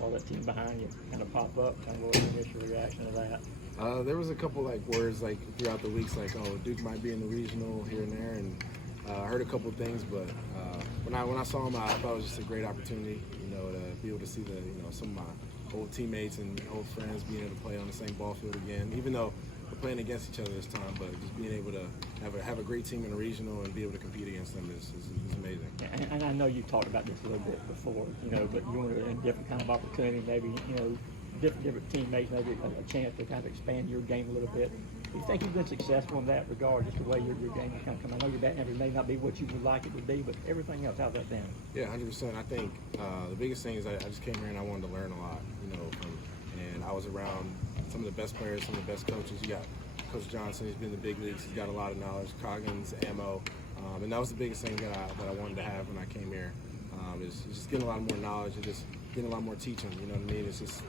saw that team behind you kind of pop up. Kind of what was your initial reaction to that? There was a couple like words like throughout the weeks like, oh, Duke might be in the regional here and there, and I heard a couple things, but when I saw him, I thought it was just a great opportunity, to be able to see some of my old teammates and old friends being able to play on the same ball field again, even though we're playing against each other this time, but just being able to have a great team in the regional and be able to compete against them is amazing. And I know you talked about this a little bit before, but you wanted a different kind of opportunity, maybe, different teammates, maybe a chance to kind of expand your game a little bit. Do you think you've been successful in that regard, just the way your game has kind of come? I know your batting average may not be what you would like it to be, but everything else, how's that been? Yeah, 100%. I think the biggest thing is I just came here and I wanted to learn a lot, and I was around some of the best players, some of the best coaches. You got Coach Johnson, he's been in the big leagues, he's got a lot of knowledge, Coggins, Ammo, and that was the biggest thing that I wanted to have when I came here. Is just getting a lot more knowledge and just getting a lot more teaching, you know what I mean? It's just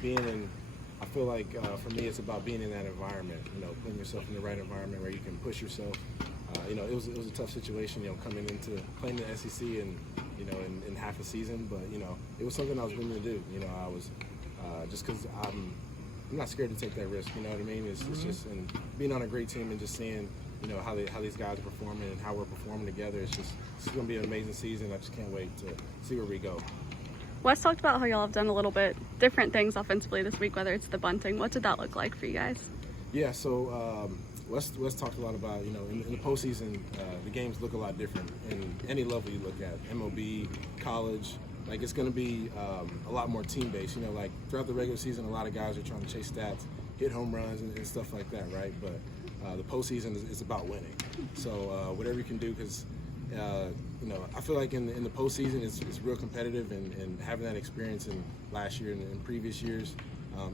being in, I feel like for me it's about being in that environment, putting yourself in the right environment where you can push yourself. It was a tough situation, coming into playing the SEC and, in half a season, but, it was something I was willing to do. I was, just because I'm not scared to take that risk, you know what I mean? It's just, and being on a great team and just seeing, how these guys are performing and how we're performing together, it's going to be an amazing season. I just can't wait to see where we go. Wes talked about how y'all have done a little bit different things offensively this week, whether it's the bunting. What did that look like for you guys? Yeah, so Wes talked a lot about, in the postseason, the games look a lot different in any level you look at, MLB, college. Like, it's going to be a lot more team-based. Like, throughout the regular season, a lot of guys are trying to chase stats, hit home runs and stuff like that, right? But the postseason is about winning. So whatever you can do, because I feel like in the postseason it's real competitive, and having that experience in last year and in previous years,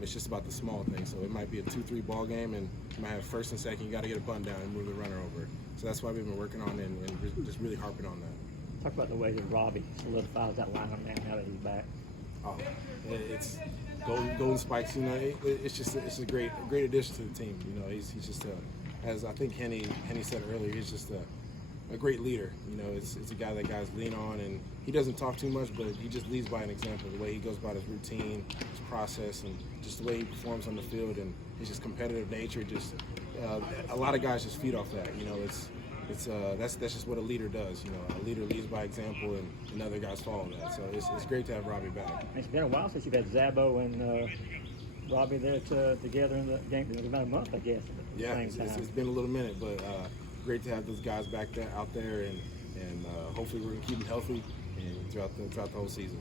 it's just about the small things. So it might be a 2-3 ball game, and you might have first and second. You got to get a bunt down and move the runner over. So that's why we've been working on it and just really harping on that. Talk about the way that Robbie solidifies that lineup now that he's back. Oh, it's golden spikes. It's a great addition to the team. He's just as I think Henny said earlier, he's just a great leader. It's a guy that guys lean on, and he doesn't talk too much, but he just leads by an example. The way he goes about his routine, his process, and just the way he performs on the field, and his just competitive nature. Just a lot of guys just feed off that. That's just what a leader does. A leader leads by example, and other guys follow that. So it's great to have Robbie back. It's been a while since you've had Zabo and Robbie there together in the game. It was about a month, I guess. Yeah, it's been a little minute, but great to have those guys out there, and hopefully we're gonna keep them healthy and throughout the whole season.